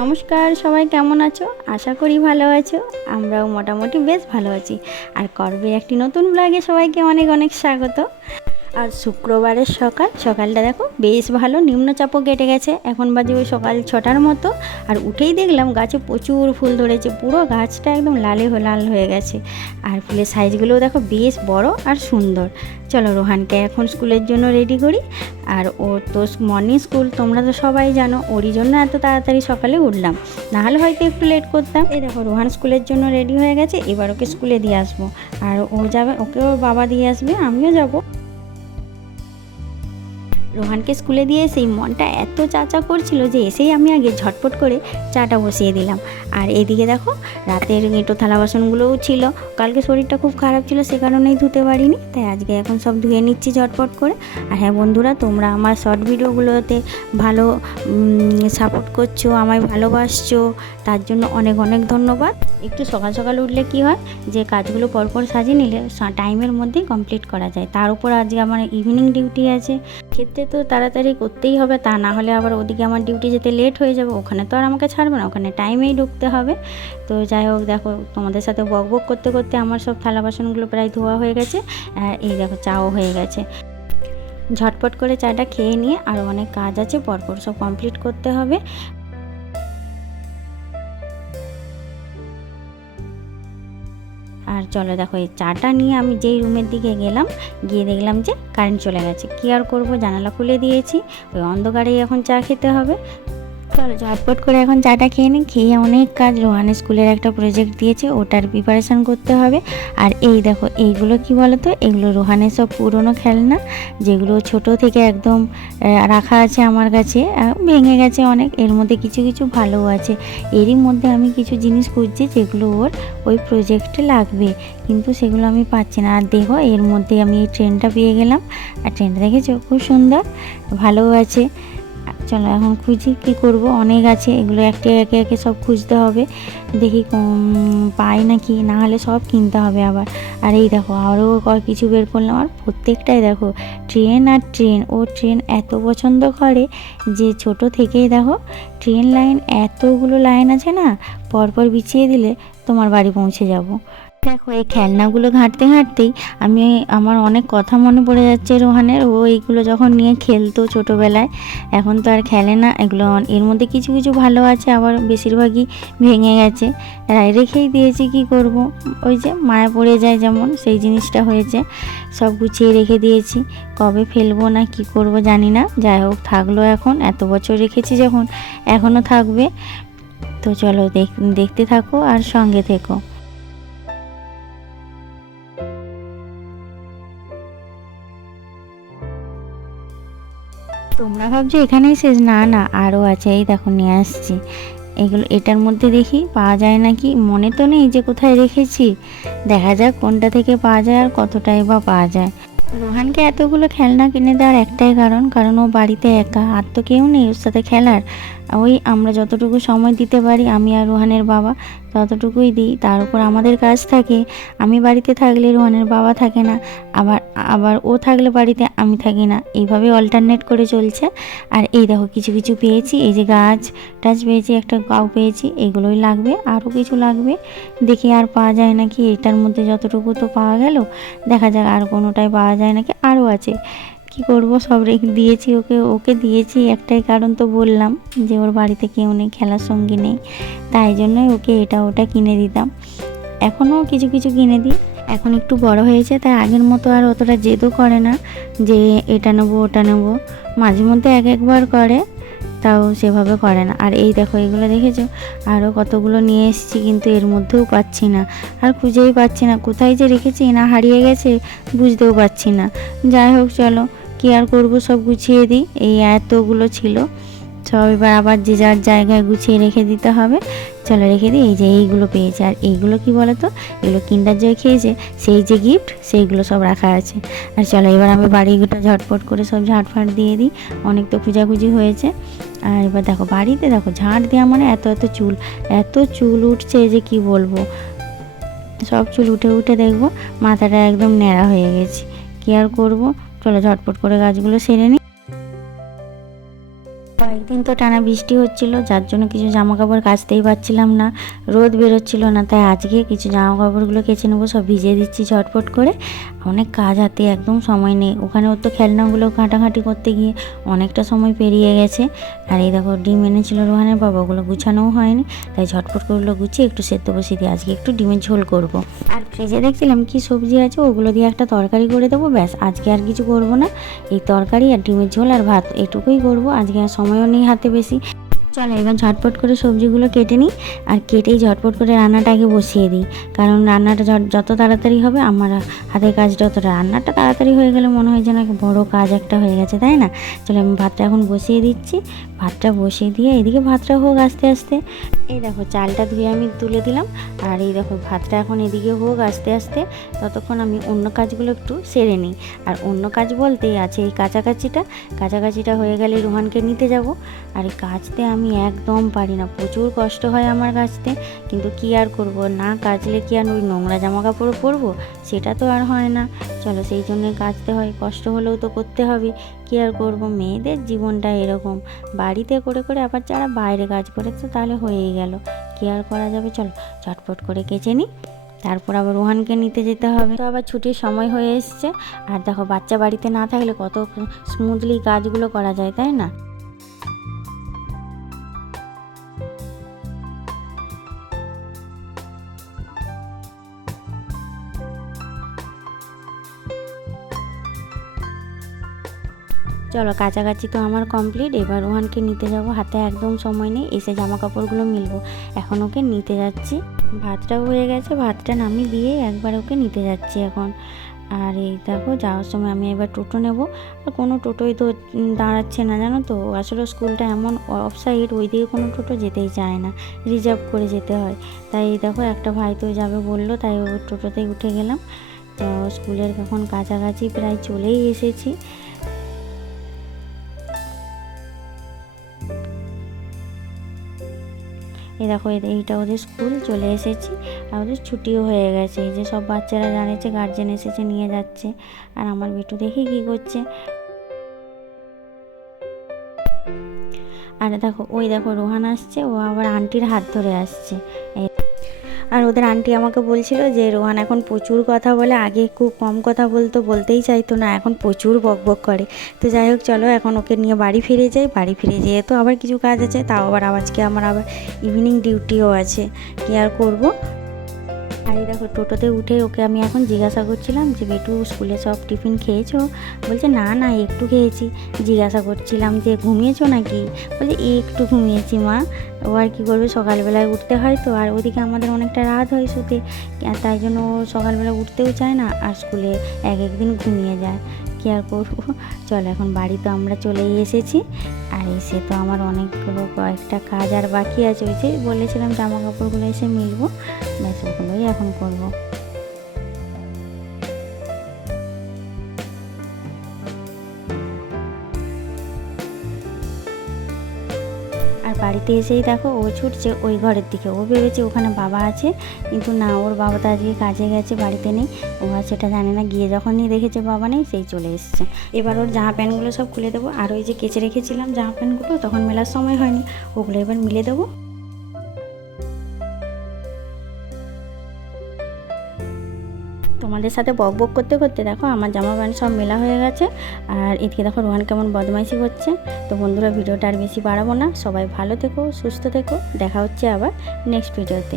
নমস্কার, সবাই কেমন আছো? আশা করি ভালো আছো। আমরাও মোটামুটি বেশ ভালো আছি। আর করবে একটি নতুন ব্লগে সবাইকে অনেক অনেক স্বাগত। আর শুক্রবারের সকালটা দেখো বেশ ভালো, নিম্নচাপও কেটে গেছে। এখন বাজে ওই সকাল 6টার মতো। আর উঠেই দেখলাম গাছে প্রচুর ফুল ধরেছে, পুরো গাছটা একদম লাল হয়ে গেছে। আর ফুলের সাইজগুলোও দেখো বেশ বড় আর সুন্দর। চলো রোহানকে এখন স্কুলের জন্য রেডি করি। আর ওর তো মর্নিং স্কুল, তোমরা তো সবাই জানো, ওরই জন্য এত তাড়াতাড়ি সকালে উঠলাম, নাহলে হয়তো একটু লেট করতাম। এই দেখো রোহান স্কুলের জন্য রেডি হয়ে গেছে, এবার ওকে স্কুলে দিয়ে আসবো। আর ও যাবে, ওকে ওর বাবা দিয়ে আসবে, আমিও যাবো। রোহানকে স্কুলে দিয়ে এসেই মনটা এত চাচা করছিল যে এসেই আমি আগে ঝটপট করে চাটা বসিয়ে দিলাম। আর এদিকে দেখো রাতের এঁটো থালা বাসনগুলোও ছিল, কালকে শরীরটা খুব খারাপ ছিল সে কারণেই ধুতে পারিনি, তাই আজকে এখন সব ধুয়ে নিচ্ছি ঝটপট করে। আর হ্যাঁ বন্ধুরা, তোমরা আমার শর্ট ভিডিওগুলোতে ভালো সাপোর্ট করছো, আমায় ভালোবাসছো, তার জন্য অনেক অনেক ধন্যবাদ। একটু সকাল সকাল উঠলে কি হয় যে কাজগুলো পরপর সাজিয়ে নিলে টাইমের মধ্যেই কমপ্লিট করা যায়। তার উপর আজকে আমার ইভিনিং ডিউটি আছে, ক্ষেত্রে তো তাড়াতাড়ি করতেই হবে, তা না হলে আবার ওদিকে আমার ডিউটি যেতে লেট হয়ে যাবে, ওখানে তো আর আমাকে ছাড়বে না, ওখানে টাইমেই ঢুকতে হবে। তো যাই হোক, দেখো তোমাদের সাথে বক করতে করতে আমার সব থালা বাসনগুলো প্রায় ধোয়া হয়ে গেছে। আর এই দেখো চাও হয়ে গেছে। ঝটপট করে চাটা খেয়ে নিয়ে আরও অনেক কাজ আছে পরপর সব কমপ্লিট করতে হবে। আর চলো দেখো, এই চাটা নিয়ে আমি যেই রুমের দিকে গেলাম, গিয়ে দেখলাম যে কারেন্ট চলে গেছে। কী আর করবো, জানালা খুলে দিয়েছি, ওই অন্ধকারেই এখন চা খেতে হবে। চলো ঝটপট করে এখন চাটা খেয়ে নিই। খেয়ে অনেক কাজ, রোহানের স্কুলের একটা প্রজেক্ট দিয়েছে, ওটার প্রিপারেশান করতে হবে। আর এই দেখো এইগুলো কি বলো তো, এগুলো রোহানের সব পুরনো খেলনা, যেগুলো ছোট থেকে একদম রাখা আছে আমার কাছে, ভেঙে গেছে অনেক, এর মধ্যে কিছু কিছু ভালোও আছে। এরই মধ্যে আমি কিছু জিনিস খুঁজছি যেগুলো ওর ওই প্রজেক্টে লাগবে, কিন্তু সেগুলো আমি পাচ্ছি না। আর দেখো এর মধ্যে আমি এই ট্রেনটা পেয়ে গেলাম। আর ট্রেনটা দেখেছো খুব সুন্দর, ভালোও আছে। চলো এখন খুঁজি, কী করব, অনেক আছে, এগুলো একে একে সব খুঁজতে হবে, দেখি পাই নাকি, না হলে সব কিনতে হবে আবার। আর এই দেখো আরও কিছু বের করলাম, আর প্রত্যেকটাই দেখো ট্রেন আর ট্রেন। ও ট্রেন এত পছন্দ করে যে ছোট থেকেই দেখো ট্রেন লাইন, এতগুলো লাইন আছে না, পরপর বিছিয়ে দিলে তোমার বাড়ি পৌঁছে যাব। দেখো এই খেলনাগুলো ঘাঁটতে ঘাঁটতেই আমার অনেক কথা মনে পড়ে যাচ্ছে রোহানের। ও এইগুলো যখন নিয়ে খেলতো ছোটোবেলায়, এখন তো আর খেলে না এগুলো। এর মধ্যে কিছু কিছু ভালো আছে, আবার বেশিরভাগই ভেঙে গেছে, রেখেই দিয়েছি, কি করব, ওই যে মায়া পড়ে যায় যেমন, সেই জিনিসটা হয়েছে। সব গুছিয়ে রেখে দিয়েছি, কবে ফেলবো না কি করব জানি না। যাই হোক থাকলো, এখন এত বছর রেখেছি যখন এখনও থাকবে। তো চলো দেখতে থাকো আর সঙ্গে থেকো। তোমরা ভাবছো এখানেই শেষ, না না আরও আছে, এই দেখো নিয়ে আসছি। এগুলো এটার মধ্যে দেখি পাওয়া যায় নাকি, মনে তো নেই যে কোথায় রেখেছি, দেখা যাক কোনটা থেকে পাওয়া যায় আর কতটাই বা পাওয়া যায়। রোহানকে এতগুলো খেলনা কিনে দেওয়ার একটাই কারণ ও বাড়িতে একা, আর তো কেউ নেই ওর সাথে খেলার। ওই আমরা যতটুকু সময় দিতে পারি, আমি আর রোহানের বাবা ততটুকুই দিই। তার উপর আমাদের কাজ থাকে, আমি বাড়িতে থাকলে রোহানের বাবা থাকে না, আবার আবার ও থাকলে বাড়িতে আমি থাকি না, এইভাবে অল্টারনেট করে চলছে। আর এই দেখো কিছু কিছু পেয়েছি, এই যে গাছ টাছ পেয়েছি, একটা গাও পেয়েছি, এগুলোই লাগবে, আরও কিছু লাগবে, দেখি আর পাওয়া যায় নাকি। এটার মধ্যে যতটুকু তো পাওয়া গেল, দেখা যাক আর কোনোটাই পাওয়া যায় নাকি, আরও আছে। কি করব, সব রেখে দিয়েছি, ওকে দিয়েছি একটাই কারণ তো বললাম, যে ওর বাড়িতে কেউ নেই, খেলার সঙ্গী নেই, তাই জন্যই ওকে এটা ওটা কিনে দিতাম। এখনও কিছু কিছু কিনে দিই, এখন একটু বড় হয়েছে তাই আগের মতো আর অতটা জেদও করে না যে এটা নেবো ওটা নেবো, মাঝে মধ্যে একবার করে, তাও সেভাবে করে না। আর এই দেখো এগুলো দেখেছো, আরও কতগুলো নিয়ে এসেছি, কিন্তু এর মধ্যেও পাচ্ছি না, আর খুঁজেই পাচ্ছি না, কোথায় যে রেখেছি না হারিয়ে গেছে বুঝতেও পারছি না। যাই হোক চলো, কী আর করবো, সব গুছিয়ে দিই। এই এতগুলো ছিল, সব এবার আবার যে যার জায়গায় গুছিয়ে রেখে দিতে হবে। চলো রেখে দিই। এই যে এইগুলো পেয়েছে, আর এইগুলো কি বলো তো, এগুলো কিন্ডার জয় খেয়েছে, সেই যে গিফট, সেইগুলো সব রাখা আছে। আর চলো এবার আমি বাড়িটা ঝটপট করে সব ঝাঁটফাট দিয়ে দিই, অনেক তো খুঁজাখুঁজি হয়েছে। আর এবার দেখো বাড়িতে দেখো ঝাঁট দেওয়া মানে এত চুল উঠছে যে কি বলবো, সব চুল উঠে উঠে দেখবো মাথাটা একদম ন্যাড়া হয়ে গেছে, কি আর করবো। চলো ঝটপট করে গাছগুলো সেরে নিই। কয়েকদিন তো টানা বৃষ্টি হচ্ছিল, যার জন্য কিছু জামা কাপড় কাচতেই পারছিলাম না, রোদ বেরোচ্ছিল না। তাই আজকে কিছু জামা কাপড়গুলো কেচে নেবো, সব ভিজিয়ে দিচ্ছি ঝটপট করে। অনেক কাজ হাতে, একদম সময় নেই। ওখানে ওর তো খেলনাগুলো ঘাঁটাঘাঁটি করতে গিয়ে অনেকটা সময় পেরিয়ে গেছে। আর এই দেখো ডিম এনেছিল রোহানের বাবা, ওগুলো গুছানোও হয়নি, তাই ঝটপট করে ওগুলো গুছিয়ে একটু সেদ্ধ বসিয়ে দিই। আজকে একটু ডিমের ঝোল করব। আর ফ্রিজে দেখছিলাম কি সবজি আছে, ওগুলো দিয়ে একটা তরকারি করে দেবো, ব্যাস। আজকে আর কিছু করব না, এই তরকারি আর ডিমের ঝোল আর ভাত এটুকুই করব। আজকে আর সময়ও নেই হাতে বেশি। চলো এবার ঝটপট করে সবজিগুলো কেটে নিই, আর কেটেই ঝটপট করে রান্নাটাকে বসিয়ে দিই। কারণ রান্নাটা যত তাড়াতাড়ি হবে আমার হাতের কাজটা ততটা। রান্নাটা তাড়াতাড়ি হয়ে গেলে মনে হয় যেন বড় কাজ একটা হয়ে গেছে, তাই না? চলো আমি ভাতটা এখন বসিয়ে দিচ্ছি। ভাতটা বসিয়ে দিয়ে এদিকে ভাতটা হোক আস্তে আস্তে। এই দেখো চালটা ধুয়ে আমি তুলে দিলাম, আর এই দেখো ভাতটা এখন এদিকে হোক আস্তে আস্তে। ততক্ষণ আমি অন্য কাজগুলো একটু সেরে নিই। আর অন্য কাজ বলতেই আছে এই কাচাকাচিটা হয়ে গেলে রোহানকে নিতে যাব। আর এই কাচতে আমি একদম পারি না, প্রচুর কষ্ট হয় আমার কাচতে। কিন্তু কি আর করব, না কাচলে কি আর ওই নোংরা জামা কাপড় পরবো? সেটা তো আর হয় না। চলো সেই জন্যই কাচতে হয়, কষ্ট হলেও তো করতে হবে। কি আর করব, মেয়েদের জীবনটা এরকম। বাড়িতে করে করে আবার যারা বাইরে কাজ করেছে তাহলে হয়েই গেল, কি আর করা যাবে। চলো চটপট করে কেচে নিই, তারপর আবার রোহানকে নিতে যেতে হবে। তো আবার ছুটির সময় হয়ে এসছে। আর দেখো বাচ্চা বাড়িতে না থাকলে কত স্মুথলি কাজগুলো করা যায়, তাই না? চলো কাছাকাছি তো আমার কমপ্লিট। এবার রোহানকে নিতে যাব, হাতে একদম সময় নেই, এসে জামা কাপড়গুলো মিলবো। এখন ওকে নিতে যাচ্ছি। ভাতটাও হয়ে গেছে, ভাতটা নামিয়ে দিয়ে একবার ওকে নিতে যাচ্ছি এখন। আর এই দেখো যাওয়ার সময় আমি এবার টোটো নেব। আর কোনো টোটোই তো দাঁড়াচ্ছে না, জানো তো। আসলে স্কুলটা এমন অফ সাইড, ওই দিকে কোনো টোটো যেতেই চায় না, রিজার্ভ করে যেতে হয়। তাই এই দেখো একটা ভাই তো যাবে বললো, তাই ওই টোটোতেই উঠে গেলাম। তো স্কুলের এখন কাছাকাছি প্রায় চলেই এসেছি। এই দেখো এইটা ওদের স্কুল, চলে এসেছি। আর ওদের ছুটিও হয়ে গেছে। এই যে সব বাচ্চারা জানিয়েছে, গার্জেন এসেছে, নিয়ে যাচ্ছে। আর আমার বিটু দেখি কি করছে। আর দেখো ওই দেখো রোহান আসছে, ও আবার আন্টির হাত ধরে আসছে। আর ওদের আন্টি আমাকে বলছিল যে রোহান এখন প্রচুর কথা বলে, আগে খুব কম কথা বলতো, বলতেই চাইতো না, এখন প্রচুর বকবক করে। তো যাই হোক চলো এখন ওকে নিয়ে বাড়ি ফিরে যাই। বাড়ি ফিরে যেয়ে তো আবার কিছু কাজ আছে, তাও আবার আজকে আমার আবার ইভিনিং ডিউটিও আছে, কি আর করবো। আর এই দেখো টোটোতে উঠে ওকে আমি এখন জিজ্ঞাসা করছিলাম যে বেটু স্কুলে সব টিফিন খেয়েছো? বলছে না না একটু খেয়েছি। জিজ্ঞাসা করছিলাম যে ঘুমিয়েছো নাকি? বলছে একটু ঘুমিয়েছি মা। ও আর কী করবে, সকালবেলায় উঠতে হয় তো, আর ওদিকে আমাদের অনেকটা রাত হয় শুতে, তাই জন্য ও সকালবেলা উঠতেও চায় না, আর স্কুলে এক একদিন ঘুমিয়ে যায়। কী আর করবো। চলো এখন বাড়ি তো আমরা চলেই এসেছি। আর এসে তো আমার অনেকগুলো কয়েকটা কাজ আর বাকি আছে। ওই যে বলেছিলাম জামা কাপড়গুলো এসে মিলবো, ব্যাস ওগুলোই এখন করবো। আর বাড়িতে এসেই দেখো ও ছুটছে ওই ঘরের দিকে। ও ভেবেছে ওখানে বাবা আছে, কিন্তু না, ওর বাবা তো আজকে কাজে গেছে, বাড়িতে নেই। ও আর সেটা জানে না, গিয়ে যখনই দেখেছে বাবা নেই, সেই চলে এসছে। এবার ওর জামা প্যান্টগুলো সব খুলে দেবো। আর ওই যে কেচে রেখেছিলাম জামা প্যান্টগুলো, তখন মেলার সময় হয়নি, ওগুলো এবার মিলে দেবো। তোমাদের সাথে বক বক করতে করতে দেখো আমার জামা প্যান্ট সব মেলা হয়ে গেছে। আর এদিকে দেখো রোহান কেমন বদমাইশি করছে। তো বন্ধুরা ভিডিওটা আর বেশি বাড়াবো না, সবাই ভালো থেকো, সুস্থ থেকো, দেখা হচ্ছে আবার নেক্সট ভিডিওতে।